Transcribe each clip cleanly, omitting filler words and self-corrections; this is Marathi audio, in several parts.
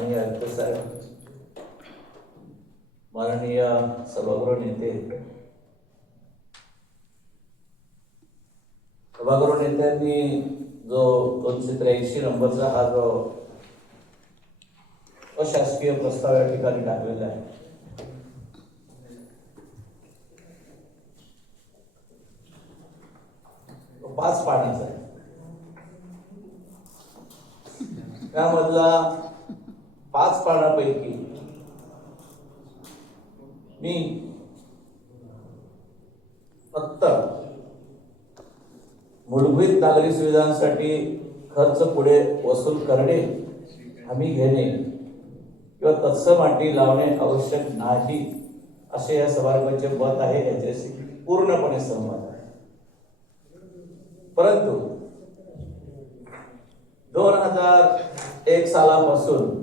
माननीय आयुक्त साहेब, माननीय सभागृह नेते, सभागृह नेत्यांनी जो 283 नंबरचा हा जो अशासकीय प्रस्ताव या ठिकाणी टाकलेला आहे, तो 5 पानाचा आहे. त्यामधला 5 पानापैकी मी फक्त मूलभूत नागरी सुविधांसाठी खर्च पुढे वसूल करणे, हमी घेणे किंवा तत्सम अटी लावणे आवश्यक नाही असे या सभागृहाचे मत आहे. याच्याशी पूर्णपणे सहमत आहे. परंतु 2001 सालापासून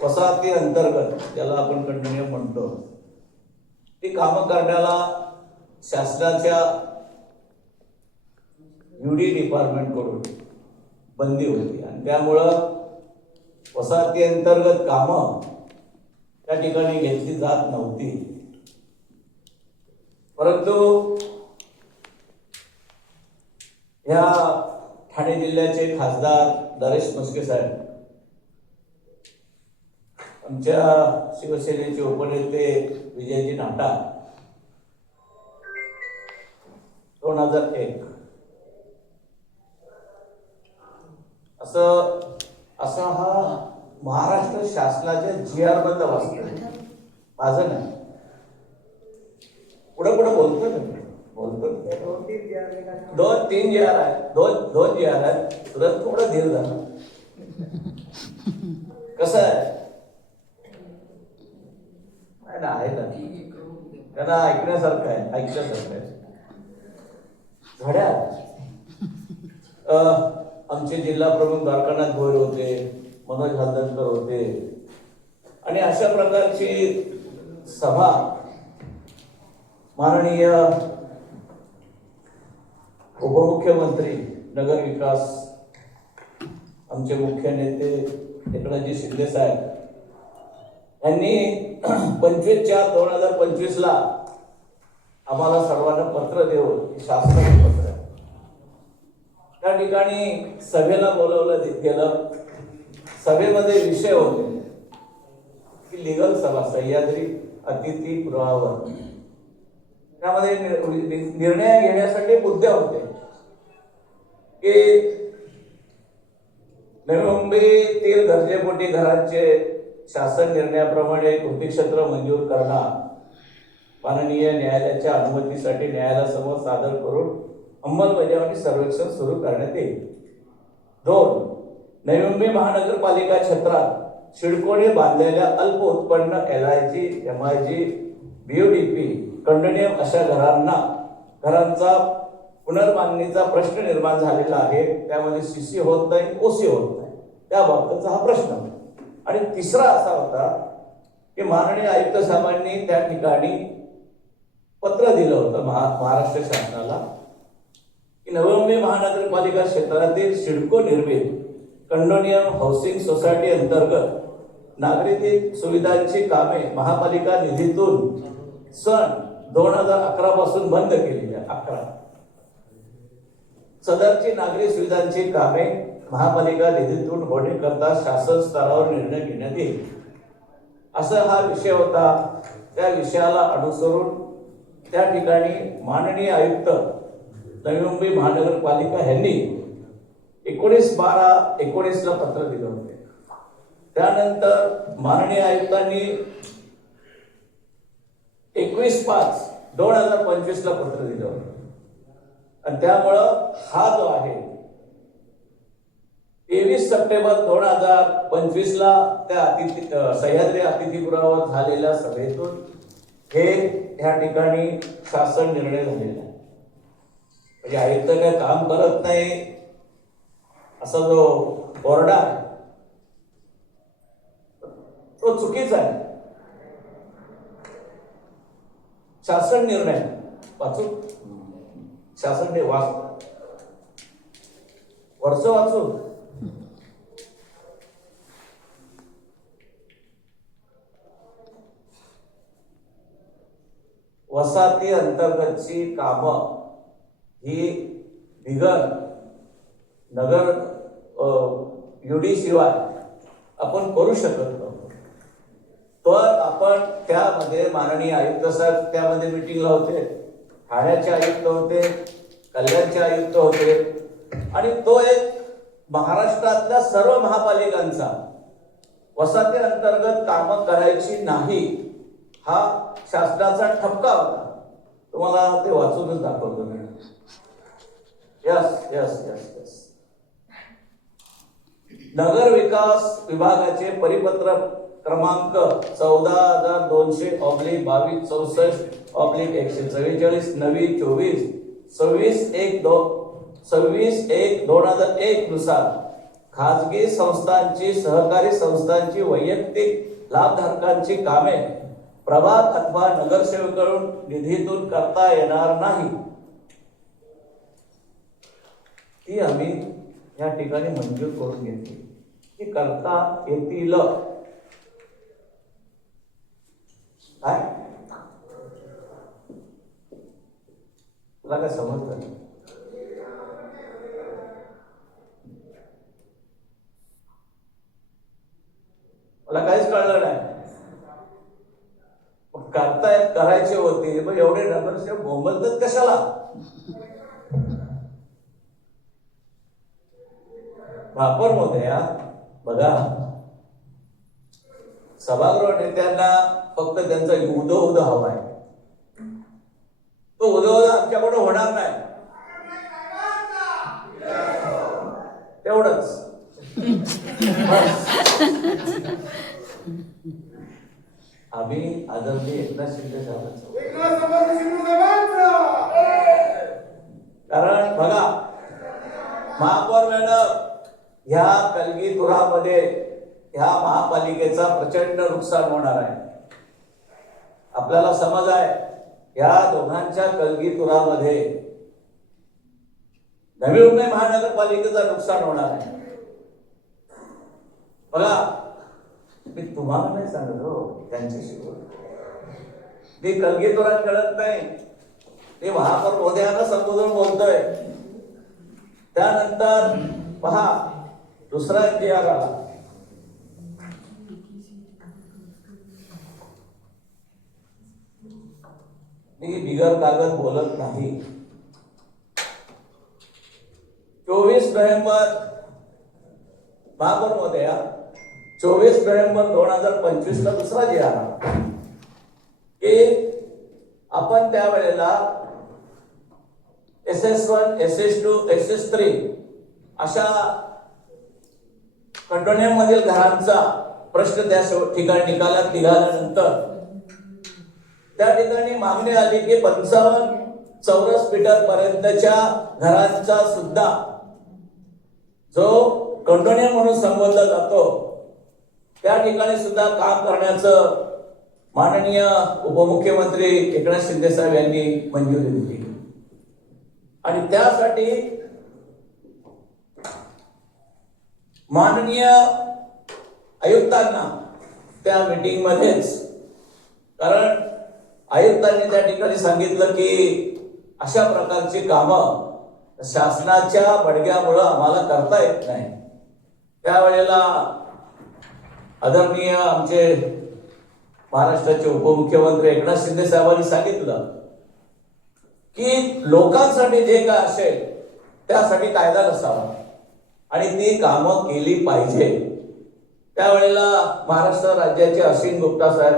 वसाहती अंतर्गत, ज्याला आपण कंटिन्यू म्हणतो, ती कामं करण्याला शासनाच्या UD डिपार्टमेंट कडून बंदी होती आणि त्यामुळं वसाहती अंतर्गत कामं त्या ठिकाणी घेतली जात नव्हती. परंतु ह्या ठाणे जिल्ह्याचे खासदार नरेश म्हस्के साहेब, आमच्या शिवसेनेचे उपनेते विजयजी नाटा, 2001 असा हा महाराष्ट्र शासनाच्या GR बद्दल वाचतोय, माझं नाही. पुढे बोलतोय ना, बोलतो 2-3 GR आहेत, 2 GR आहेत. तुला थोडं धीर झालं. कसं आहे ना, आहे ना, त्यांना ऐकण्यासारखं आहे. झाड्या आमचे जिल्हा प्रमुख द्वारकानाथ भोयर होते, मनोज हलदनकर होते आणि अशा प्रकारची सभा माननीय उपमुख्यमंत्री नगर विकास, आमचे मुख्य नेते एकनाथजी शिंदे साहेब यांनी 25/4/2025 ला आम्हाला सर्वांना पत्र देऊन, शासनाचे पत्र आहे, त्या ठिकाणी सभेला बोलवलं गेलं. सभेमध्ये विषय होते की लिगल सभा सह्याद्री अतिथीगृहावर. त्यामध्ये निर्णय घेण्यासाठी मुद्दे होते की नवी मुंबईतील गरजेपोटी घरांचे शासन निर्णयाप्रमाणे कृती क्षेत्र मंजूर करणार, माननीय न्यायालयाच्या अनुमतीसाठी न्यायालयासमोर सादर करून अंमलबजावणी सर्वेक्षण सुरू करण्यात येईल. 2. नवी मुंबई महानगरपालिका क्षेत्रात शिडकोने बांधलेल्या अल्प उत्पन्न LIG, MIG, BODP कंडोनियम अशा घरांचा पुनर्बांधणीचा प्रश्न निर्माण झालेला आहे. त्यामध्ये CC होत नाही, OC होत नाही, त्याबाबतचा हा प्रश्न. आणि तिसरा असा होता की माननीय आयुक्त साहेबांनी त्या ठिकाणी पत्र दिलं होतं महाराष्ट्र शासनाला की नवी मुंबई महानगरपालिका क्षेत्रातील सिडको निर्मित कंडोनियम हाऊसिंग सोसायटी अंतर्गत नागरिक सुविधांची कामे महापालिका निधीतून सन 2011 पासून बंद केलेली आहे. 11 सदरची नागरी सुविधांची कामे महापालिका निधीतून होण्याकरता शासन स्तरावर निर्णय घेण्यात येईल, असा हा विषय होता. त्या विषयाला अनुसरून त्या ठिकाणी माननीय आयुक्त नवी मुंबई महानगरपालिका यांनी 19/12/19 ला पत्र दिलं होते. त्यानंतर माननीय आयुक्तांनी 21/5/2025 ला पत्र दिलं होतं आणि त्यामुळं हा जो आहे 23 सप्टेंबर 2025 ला त्या सह्याद्री अतिथीगृहावर झालेल्या सभेतून ह्या ठिकाणी शासन निर्णय झालेला आहे. म्हणजे आयुक्त काय काम करत नाही असा जो ओरडा आहे तो चुकीचा आहे. शासन निर्णय वाचू, शासन वरच वाचू, वसाहती अंतर्गतची कामं ही बिगर नगर युडी शिवाय आपण करू शकत नव्हतो. तर आपण त्यामध्ये माननीय आयुक्त साहेब त्यामध्ये मिटिंगला होते, ठाण्याचे आयुक्त होते, कल्याणचे आयुक्त होते आणि तो एक महाराष्ट्रातल्या सर्व महापालिकांचा वसाहती अंतर्गत कामं करायची नाही हा शासनाचा ठपका होता. तुम्हाला ते वाचूनच दाखवतो मी. Yes yes yes yes. नगर विकास विभागाचे परिपत्रक क्रमांक 14,200/22/64/144 नवी 26/1/2001 नुसार खाजगी संस्थांची सहकारी संस्थांची वैयक्तिक लाभधारकांची कामे प्रभाग अथवा नगरसेवकांकडून निधीतून करता येणार नाही. ती आम्ही या ठिकाणी मंजूर करून घेतली. ती करता येतील. काय तुला काय समजलं? मला काहीच कळलं नाही. करतायत करायचे होते मग एवढे नगरसेवक बोंबलतात कशाला? वापर होते बघा, सभागृह नेत्यांना फक्त त्यांचा उदो हवाय. तो उदो आमच्याकडून होणार नाही. तेवढंच. आम्ही आदरणीय एकनाथ शिंदे साहेबांचं, कारण बघा महापौर मॅडम, ह्या कलगीतुरामध्ये ह्या महापालिकेचा प्रचंड नुकसान होणार आहे. आपल्याला समज आहे या दोघांच्या कलगीतुरामध्ये नवी मुंबई महानगरपालिकेचं नुकसान होणार आहे. बघा मी तुम्हाला नाही सांगत हो, त्यांच्याशी मी कलगीतुरात कळत नाही. ते महापौर महोदयांना संबोधून बोलतोय. त्यानंतर पहा दुसरा NGR आला. मी बिगर कागद बोलत नाही. 24 नोव्हेंबर महापौर महोदया 24 नोव्हेंबर 2025 ला दुसरा जी आला की आपण त्यावेळेला SS1, SS2, SS3 अशा कंटोन्युम मधील घरांचा प्रश्न त्या ठिकाणी निकालात निघाल्यानंतर त्या ठिकाणी मागणी आली की 55 चौरस मीटर पर्यंतच्या घरांचा सुद्धा जो कंटोन्युम म्हणून संबोधला जातो त्या ठिकाणी सुद्धा काम करण्याचं माननीय उपमुख्यमंत्री एकनाथ शिंदे साहेब यांनी मंजुरी दिली. आणि त्यासाठी माननीय आयुक्तांना त्या मीटिंग मध्येच, कारण आयुक्तांनी त्या ठिकाणी सांगितलं की अशा प्रकारची कामं शासनाच्या बडग्यामुळे आम्हाला करता येत नाही. त्यावेळेला आदरणीय आमचे महाराष्ट्राचे उपमुख्यमंत्री एकनाथ शिंदे साहेबांनी सांगितलं की लोकांसाठी जे काय असेल त्यासाठी कायदा नसावा आणि ती कामं केली पाहिजे. त्यावेळेला महाराष्ट्र राज्याचे अश्विन गुप्ता साहेब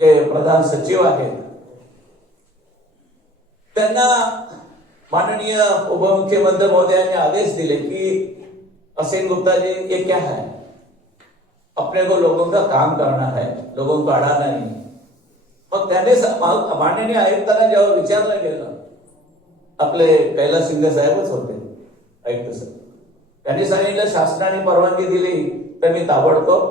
जे प्रधान सचिव आहेत त्यांना माननीय उपमुख्यमंत्री महोदयांनी आदेश दिले की अश्विन गुप्ता जी ये क्या है, अपने को लोगों का काम करना है, लोगों को अडाना नहीं. मग त्याने माननीय आयुक्तांना जेव्हा विचारलं गेलं, आपले कैलास शिंदे साहेबच होते आयुक्त साहेब, त्यांनी सांगितलं शासनाने परवानगी दिली तर मी ताबडतोब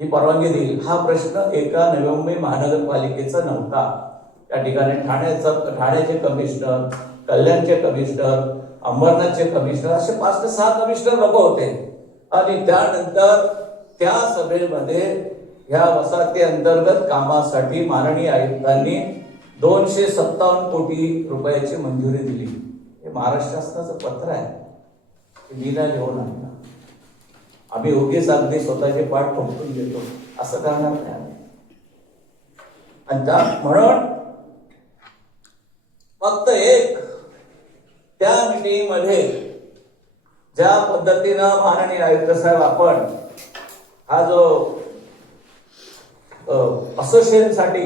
ही परवानगी देईल. हा प्रश्न एका नवी मुंबई महानगरपालिकेचा नव्हता. त्या ठिकाणी ठाण्याचे कमिशनर, कल्याणचे कमिशनर, अंबरनाथचे कमिशनर असे 5 ते 6 कमिशनर लोक होते. आणि त्यानंतर त्या सभेमध्ये ह्या वसाहती अंतर्गत कामासाठी माननीय आयुक्तांनी 257 कोटी रुपयाची मंजुरी दिली. हे महाराष्ट्र शासनाचं पत्र आहे, मी लिहून आणलं. आम्ही उगीच अगदी स्वतःचे पाठ ठोकून देतो असं करणार नाही आम्ही. आणि म्हणून फक्त एक त्या मीटिंग मध्ये ज्या पद्धतीनं माननीय आयुक्त साहेब आपण हा जो असोसिएशन साठी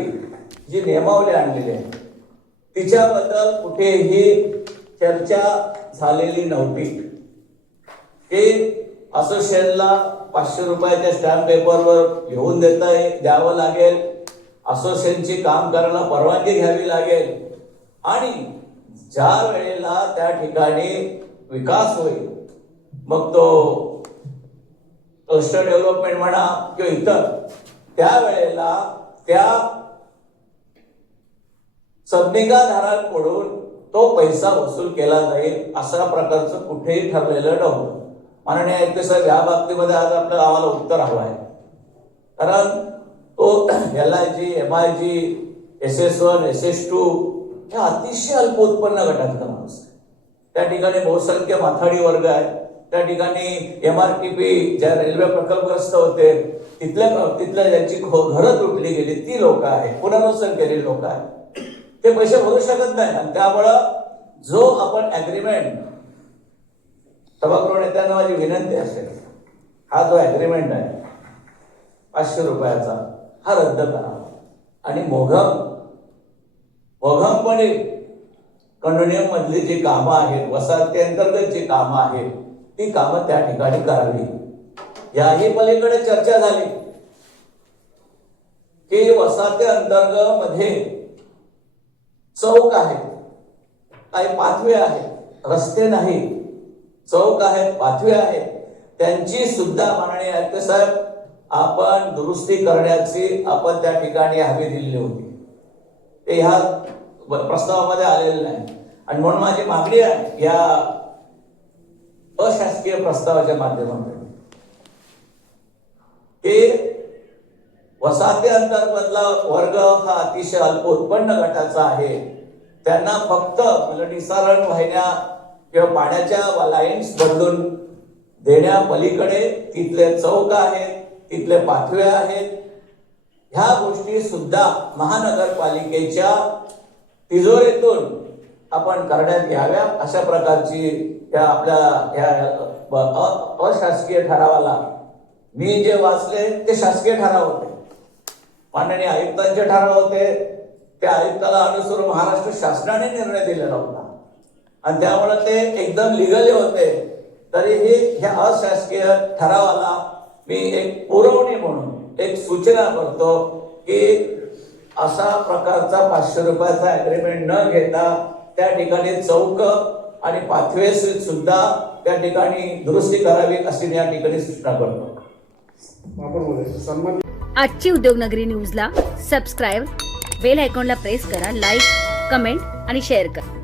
जी नियमावली आणलेली आहे तिच्याबद्दल कुठेही चर्चा झालेली नव्हती. की असोसिएशनला 500 रुपयाच्या स्टॅम्प पेपरवर लिहून द्यावं लागेल, असोसिएशनची काम करायला परवानगी घ्यावी लागेल, आणि ज्या वेळेला त्या ठिकाणी विकास होईल, मग तो क्लस्टर डेव्हलपमेंट म्हणा किंवा इतर, त्यावेळेला त्या सबनिकाधारकांकडून तो पैसा वसूल केला जाईल अशा प्रकारचं कुठेही ठरलेलं नव्हतं. माननीय आयुक्त साहेब या बाबतीमध्ये आज आपल्याला आम्हाला उत्तर हवं आहे. कारण तो LIG, MIG, SS1, SS2 हे अतिशय अल्प उत्पन्न गटातला माणूस आहे. त्या ठिकाणी बहुसंख्य माथाडी वर्ग आहे. त्या ठिकाणी MRTP ज्या रेल्वे प्रकल्पग्रस्त होते तिथल्या ज्यांची घरं तुटली गेली ती लोक आहेत, पुनर्वसन केलेली लोक आहेत, ते पैसे भरू शकत नाही. आणि त्यामुळं जो आपण ऍग्रीमेंट, सभागृह नेत्यांना माझी विनंती असेल, हा जो ऍग्रीमेंट आहे 500 रुपयाचा हा रद्द करावा आणि मोघमपणे कंडोनियम मधली जी कामं आहेत, वसाहती अंतर्गत जी कामं आहेत ती कामं त्या ठिकाणी करावी. याही पलीकडे चर्चा झाली की वसाहती अंतर्गत मध्ये चौक आहेत, काही पाथवे आहेत, रस्ते नाही, चौक आहेत, पाथवे आहेत, त्यांची सुद्धा माननीय आयुक्त साहेब आपण दुरुस्ती करण्याची आपण त्या ठिकाणी हमी दिलेली होती. ते ह्या प्रस्तावामध्ये आलेलं नाही. आणि म्हणून माझी मागणी आहे या अशासकीय प्रस्तावाच्या माध्यमातून की वसाहती अंतर्गतला वर्ग हा अतिशय अल्प उत्पन्न गटाचा आहे, त्यांना फक्त निसारण वाहिन्या किंवा पाण्याच्या लाईन्स बदलून देण्या पलीकडे तिथले चौक आहेत, तिथले पाथवे आहेत, ह्या गोष्टी सुद्धा महानगरपालिकेच्या तिजोरीतून आपण करण्यात याव्या अशा प्रकारची त्या आपल्या अशासकीय ठरावाला मी जे वाचले ते शासकीय ठराव होते, माननीय आयुक्तांचे ठराव होते. त्या आयुक्ताला अनुसरून महाराष्ट्र शासनाने निर्णय दिलेला होता आणि त्यामुळे ते एकदम लिगली होते. तरीही ह्या अशासकीय ठरावाला मी एक पुरवणी म्हणून एक सूचना करतो की अशा प्रकारचा 500 रुपयाचा ऍग्रीमेंट न घेता त्या ठिकाणी चौक आणि पाथवे सुद्धा त्या ठिकाणी दुरुस्ती करावी अशी मी या ठिकाणी सूचना करतो. आजची उद्योगनगरी न्यूजला सबस्क्राईब, बेल आयकॉनला प्रेस करा, लाईक, कमेंट आणि शेअर करा.